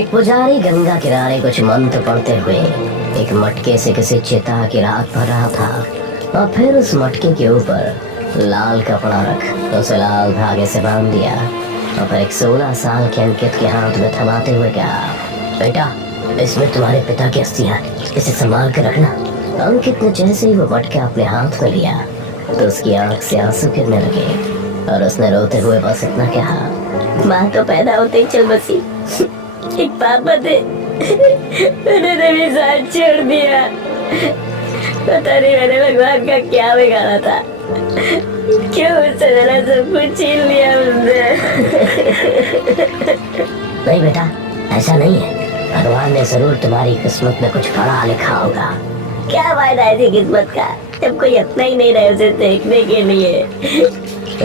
एक पुजारी गंगा किनारे कुछ मंत्र पढ़ते हुए एक मटके से किसी चिता की राख भर रहा था और फिर उस मटके के ऊपर लाल कपड़ा रख उसे लाल धागे से बांध दिया और फिर एक 16 साल के अंकित के हाथ में थमाते हुए कहा, बेटा इसमें तुम्हारे पिता की अस्थि है, इसे संभाल कर रखना। अंकित ने जैसे ही वो मटका अपने हाथ में लिया तो उसकी आंख से आंसू गिरने लगे और उसने रोते हुए बस इतना कहा, माँ तो पैदा होते ही चल बसी, एक पापा थे उन्होंने भी साथ छोड़ दिया। पता नहीं मैंने भगवान का क्या बिगाड़ा था, क्यों उससे मेरा सब कुछ छीन लिया उसने। नहीं बेटा ऐसा नहीं है, भगवान ने जरूर तुम्हारी किस्मत में कुछ पढ़ा लिखा होगा। क्या फायदा ऐसी किस्मत का जब कोई अपना ही नहीं रहे उसे देखने के लिए।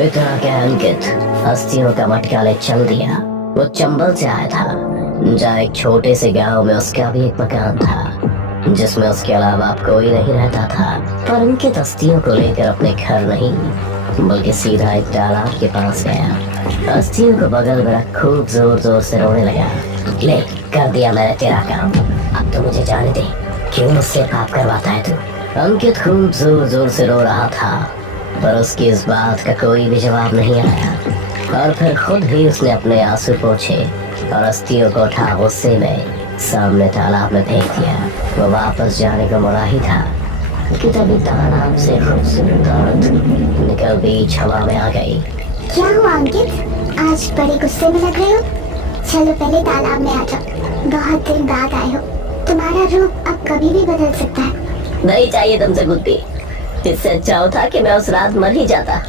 इतना क्या अंकित अस्थियों का मटका ले चल दिया। वो चंबल से आया था जहाँ एक छोटे से गांव में उसका भी एक मकान था जिसमें उसके अलावा कोई नहीं रहता था। पर अंकित अस्थियों को लेकर अपने घर नहीं बल्कि सीधा एक तालाब के पास गया। अस्थियों को बगल में रख खूब जोर जोर से रोने लगा, ले कर दिया मैंने तेरा काम, अब तो मुझे जाने दे, क्यों मुझसे पाप करवाता है तू। अंकित खूब जोर जोर से रो रहा था पर उसकी इस बात का कोई भी जवाब नहीं आया और फिर खुद ही उसने अपने आंसू पोंछे और अस्थियों को उठा गुस्से में सामने तालाब में फेंक दिया। वो वापस जाने को मुड़ा ही था कि तभी तालाब से खूबसूरत औरत निकल बीच हवा में आ गई। क्या हुआ अंकित, आज बड़े गुस्से में लग रहे हो? चलो पहले तालाब में आ जाओ, बहुत दिन बाद आए हो, तुम्हारा रूप अब कभी भी बदल सकता है। नहीं चाहिए तुमसे गुत्ती, इससे अच्छा होता कि मैं उस रात मर ही जाता।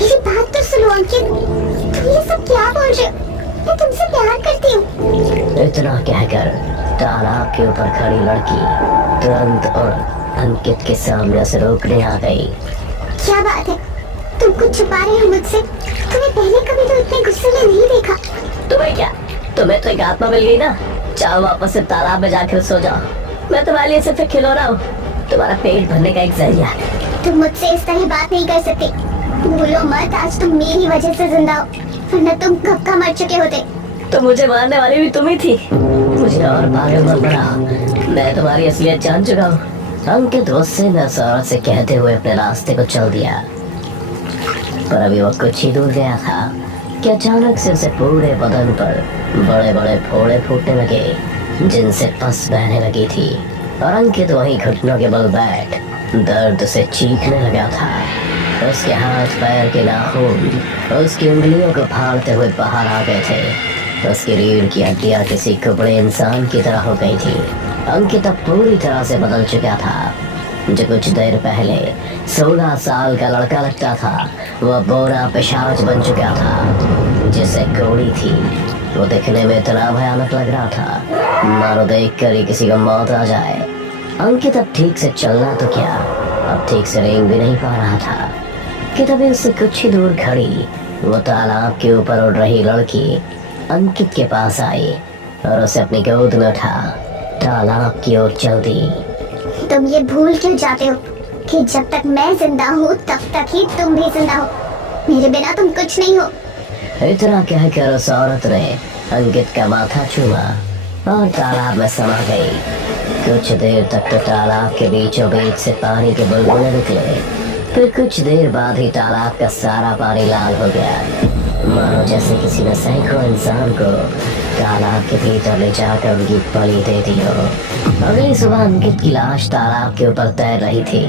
मेरी बात तो सुनो अंकित, तुम ये सब क्या बोल रहे हो? मैं तुमसे प्यार करती हूँ। इतना कहकर तालाब के ऊपर खड़ी लड़की तुरंत और अंकित के सामने से रोकने आ गई। क्या बात है, तुम कुछ छुपा रहे हो मुझसे? तुम्हें पहले कभी तो इतने गुस्से में नहीं देखा। तुम्हें क्या, तुम्हें तो एक आत्मा मिल गई ना, चाहो वापस से तालाब में जाकर सो जाओ, मैं तुम्हारे लिए सिर्फ खिलौना हूँ, तुम्हारा पेट भरने का एक जरिया। तुम मुझसे इस तरह बात नहीं कर सकते, भूलो मत आज तुम मेरी वजह से जिंदा हो, वरना तुम कब का मर चुके होते। तो मुझे मारने वाली भी तुम ही थी, मुझे और पागल मत बनाओ, मैं तुम्हारी असलियत जान चुका हूँ। अंकित गुस्से में उस औरत से कहते हुए अपने रास्ते को चल दिया पर अभी वो कुछ ही दूर गया था कि अचानक से उसे पूरे बदन पर बड़े बड़े फोड़े फूटने लगे जिनसे पस बहने लगी थी और अंकित वहीं घुटनों के बल बैठ दर्द से चीखने लगा था। उसके हाथ पैर के नाखून उसकी उंगलियों को फाड़ते हुए बाहर आ गए थे। उसकी रीढ़ की हड्डियां किसी कुबड़े इंसान की तरह हो गई थी। अंकित अब पूरी तरह से बदल चुका था। जो कुछ देर पहले 16 साल का लड़का लगता था वह बोरा पिशाच बन चुका था। जिसे कोड़ी थी वो दिखने में इतना भयानक लग रहा था मानो देख कर ही किसी को मौत आ जाए। अंकित अब ठीक से चलना तो क्या, अब ठीक से रेंग भी नहीं पा रहा था कि तभी उससे कुछ ही दूर खड़ी वो तालाब के ऊपर उड़ रही लड़की अंकित के पास आई और उसे अपनी गोद में उठा तालाब की ओर चल दी। तुम ये भूल क्यों जाते हो कि जब तक मैं जिंदा हूँ तब तक ही तुम भी जिंदा हो, मेरे बिना तुम कुछ नहीं हो। इतना कहकर उस औरत ने अंकित का माथा छुआ और तालाब में समा गई। कुछ देर तक तो तालाब के बीचों बीच से पानी के बुलबुले निकले, फिर कुछ देर बाद ही तालाब का सारा पानी लाल हो गया मानो जैसे किसी ने सैकड़ों इंसान को तालाब के भीतर ले जाकर उनकी बलि दे दी हो। अगली सुबह अंकित की लाश तालाब के ऊपर तैर रही थी।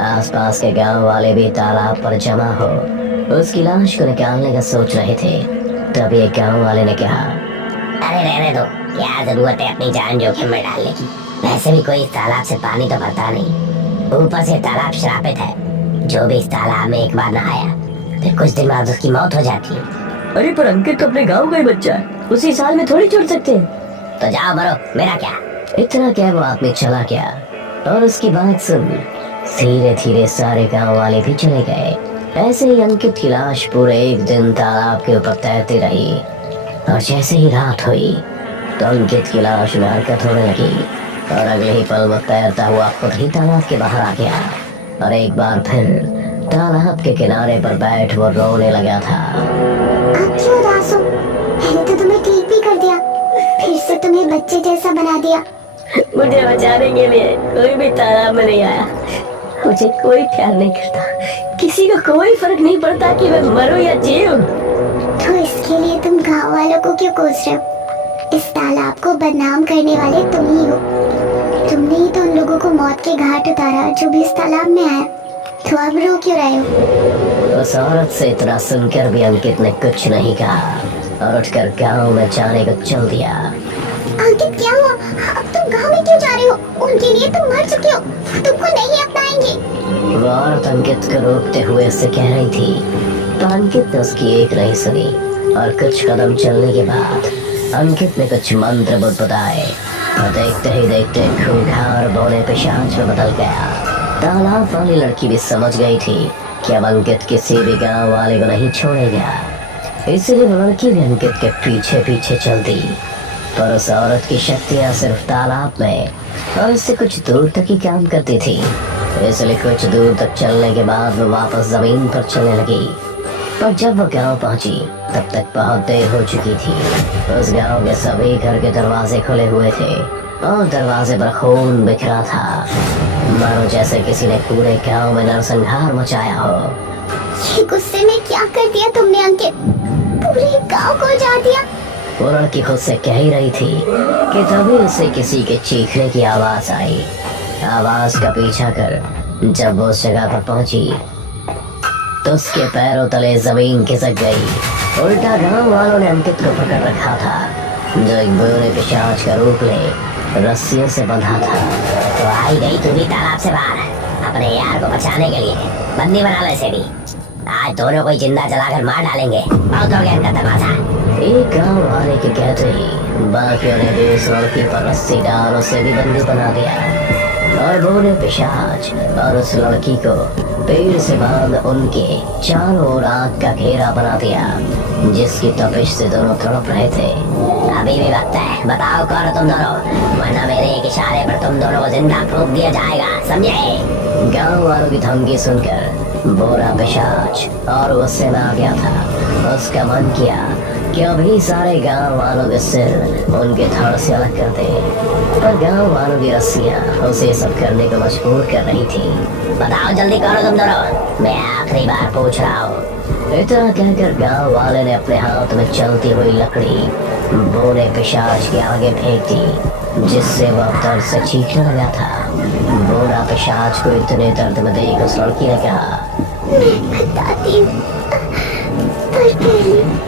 आसपास के गांव वाले भी तालाब पर जमा हो उसकी लाश को निकालने का सोच रहे थे। तभी एक गांव वाले ने कहा, अरे रहने दो, क्या जरूरत है अपनी जान जोखिम में डालने की, वैसे भी कोई इस तालाब से पानी तो भरता नहीं, ऊपर से तालाब श्रापित है, जो भी इस तालाब में एक बार नहाया फिर कुछ दिन बाद उसकी मौत हो जाती है। अरे पर अंकित तो अपने गांव का ही बच्चा है, उसी साल में थोड़ी छोड़ सकते हैं। तो जाओ मरो, मेरा क्या। इतना क्या वो आदमी चला गया और उसकी बात सुन धीरे धीरे सारे गांव वाले भी चले गए। ऐसे ही अंकित की लाश पूरे एक दिन तालाब के ऊपर तैरती रही और जैसे ही रात हुई तो अंकित की लाश में हरकत होने लगी और अगले ही पल वो तैरता हुआ खुद ही तालाब के बाहर आ गया और एक बार फिर तालाब के किनारे पर बैठ वो रोने लगा था। अब क्यों उदास हो? मैंने तो तुम्हें ठीक भी कर दिया, फिर से तुम्हें बच्चे जैसा बना दिया। मुझे बचाने के लिए कोई भी तालाब में नहीं आया। मुझे कोई प्यार नहीं करता, किसी को कोई फर्क नहीं पड़ता कि मैं मरूं या जीऊं। तो इसके लिए तुम गांव वालों को क्यों कोस रहे हो? इस तालाब को बदनाम करने वाले तुम ही हो। तुमने ही तो उन लोगों को मौत के घाट उतारा जो भी इस तालाब में आया। तो अब रो क्यों रहे हो? उस औरत से इतना सुनकर भी अंकित ने कुछ नहीं कहा और उठकर गांव में जाने को चल दिया। अंकित क्या हुआ? अब तुम गांव में क्यों जा रहे हो? उनके लिए तुम मर चुके हो, तुमको नहीं अपनाएंगे। वो औरत अंकित को रोकते हुए उससे कह रही थी, तो अंकित ने उसकी एक नहीं सुनी और कुछ कदम चलने के बाद अंकित ने कुछ मंत्र बुदबुदाए और देखते ही देखते खूंखार बौने पिशाच में बदल गया। तालाब वाली लड़की भी समझ गई थी कि अब अंकित किसी भी गांव वाले को नहीं छोड़ेगा, इसलिए वो लड़की भी अंकित के पीछे पीछे चल दी। पर उस औरत की शक्तियां सिर्फ तालाब में और इससे कुछ दूर तक ही काम करती थी, इसलिए कुछ दूर तक चलने के बाद वो वापस जमीन पर चलने लगी। पर जब वो गांव पहुंची तब तक बहुत देर हो चुकी थी। उस गांव के सभी घर के दरवाजे खुले हुए थे और दरवाजे पर खून बिखरा था, मानो जैसे किसी ने पूरे गांव में नरसंहार मचाया हो। ये गुस्से में क्या कर दिया तुमने अंकित? पूरे गांव को जा दिया। वो लड़की खुद से कह ही रही थी कि तभी उसे किसी के चीखने की आवाज आई। आवाज का पीछा कर जब वो उस जगह पर पहुंची तो उसके पैरों तले जमीन खिसक गई। उल्टा गांव वालों ने अंकित को पकड़ रखा था, जो एक बुरे पिशाच का रूप ले रस्सियों से बंधा था। तो आई गई तू भी तालाब से बाहर अपने यार को बचाने के लिए। बंदी बना लो इसे भी, आज दोनों को जिंदा जलाकर मार डालेंगे। बहुत हो गया इनका तमाशा। एक गांव वाले के कहते ही बाकियों ने भी उस लड़की पर रस्सी डाल उसे भी बंदी बना दिया और बुरे पिशाच और उस लड़की को पेड़ से बांध उनके चारों ओर आग का घेरा बना दिया, जिसकी तपिश से दोनों तड़प रहे थे। अभी भी वक्त है, बताओ कौन हो तुम दोनों, वरना मेरे एक इशारे पर तुम दोनों को जिंदा फूंक दिया जाएगा, समझे? गांव वालों की धमकी सुनकर बुरा पिशाच और गुस्से में आ गया था। उसका मन किया कि अभी सारे गांव वालों के सिर उनके धड़ से अलग कर दे, पर गांव वालों की रस्सियां उसे सब करने को मजबूर कर रही थी। बताओ जल्दी कौन हो तुम दोनों, मैं आखिरी बार पूछ रहा हूँ। इतना कहकर गांव वाले ने अपने हाथ में चलती हुई लकड़ी बुरे पिशाच के आगे फेंक दी, जिससे वह दर्द से चीखने लगा था। बुरा पिशाच को इतने दर्द में देख उस लड़की ने कहा, मैं बताती हूँ, पर पहले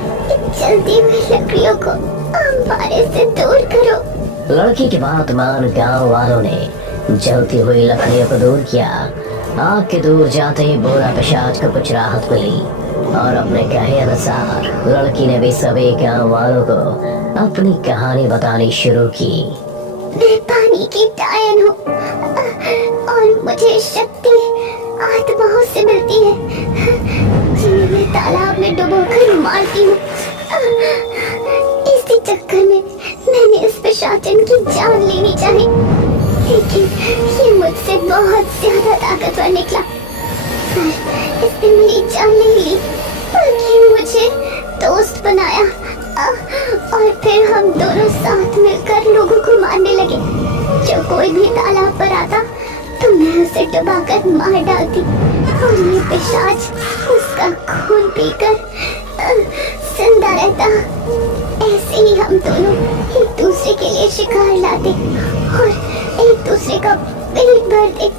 जल्दी हुई लकड़ियों को हमारे से दूर करो। लड़की की बात मान गांव वालों ने जलती हुई लकड़ियों को दूर किया। आग के दूर जाते ही बुरा पिशाच को कुछ राहत मिली और अपने कहे अनुसार लड़की ने भी सभी गांव वालों को अपनी कहानी बतानी शुरू की। मैं पानी की डायन हूँ और मुझे शक्ति आत्माओं से मिलती है, जिन्हें मैं तालाब में डुबोकर मारती हूँ। इसी चक्कर में मैंने इस पिशाचन की जान लेनी चाहिए, लेकिन ये मुझसे बहुत ज्यादा ताकतवर निकला। पर इसने मेरी जान नहीं ली, बल्कि मुझे दोस्त बनाया और फिर हम दोनों साथ मिलकर लोगों को मारने लगे। जो कोई भी तालाब पर आता तो मैं उसे डुबाकर मार डालती और ये पिशाच उसका खून पीकर जिंदा रहता। ऐसे ही हम दोनों एक दूसरे के लिए शिकार लाते और एक दूसरे का पेट भरते।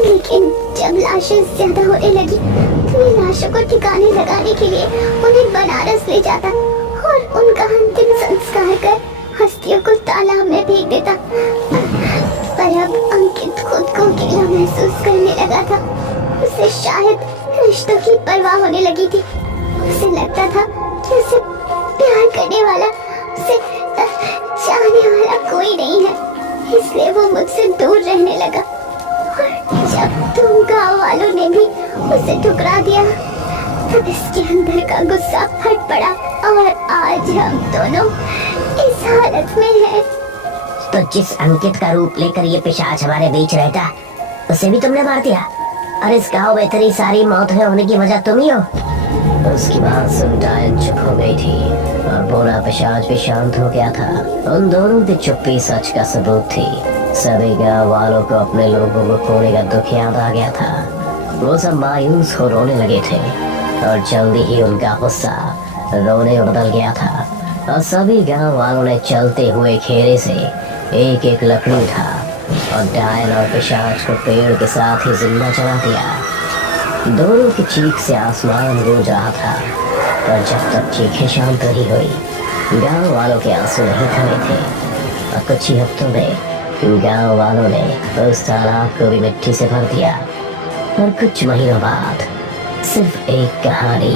लेकिन जब लाशें ज्यादा होने लगी तो मैं लाशों को ठिकाने लगाने के लिए उन्हें बनारस ले जाता और उनका अंतिम संस्कार कर हस्तियों को तालाब में फेंक देता। पर अब अंकित खुद को अकेला महसूस करने लगा था। उसे शायद रिश्तों की परवाह होने लगी थी। उसे लगता था कि उसे प्यार करने वाला, उसे चाहने वाला कोई नहीं है, इसलिए वो मुझसे दूर रहने लगा। और जब तुम गांव वालों ने भी उसे ठुकरा दिया तब इसके अंदर का गुस्सा फट पड़ा और आज हम दोनों इस हालत में हैं। तो जिस अंकित का रूप लेकर ये पिशाच हमारे बीच रहता, उसे भी तुमने मार दिया और इस गांव में इतनी सारी मौत होने की वजह तुम ही हो। उसकी बात सुन डायन चुप हो गई थी और भोला पिशाच भी शांत हो गया था। उन दोनों की चुप्पी सच का सबूत थी। सभी गांव वालों को अपने लोगों को खोने का दुख याद आ गया था। वो सब मायूस हो रोने लगे थे और जल्दी ही उनका गुस्सा रोने में बदल गया था और सभी गांव वालों ने चलते हुए खेरे से एक एक लकड़ी उठा और डायन और पिशाच को पेड़ के साथ ही जिंदा जला दिया। दोनों की चीख से आसमान गूंज रहा था, पर जब तक चीखें शांत नहीं हुई गांव वालों के आंसू नहीं थमे थे। और कुछ ही हफ्तों में गांव वालों ने उस तालाब को भी मिट्टी से भर दिया। और कुछ महीनों बाद सिर्फ एक कहानी।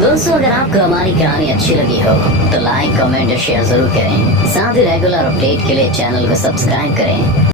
दोस्तों, अगर आपको हमारी कहानी अच्छी लगी हो तो लाइक, कमेंट और शेयर जरूर करें। साथ ही रेगुलर अपडेट के लिए चैनल को सब्सक्राइब करें।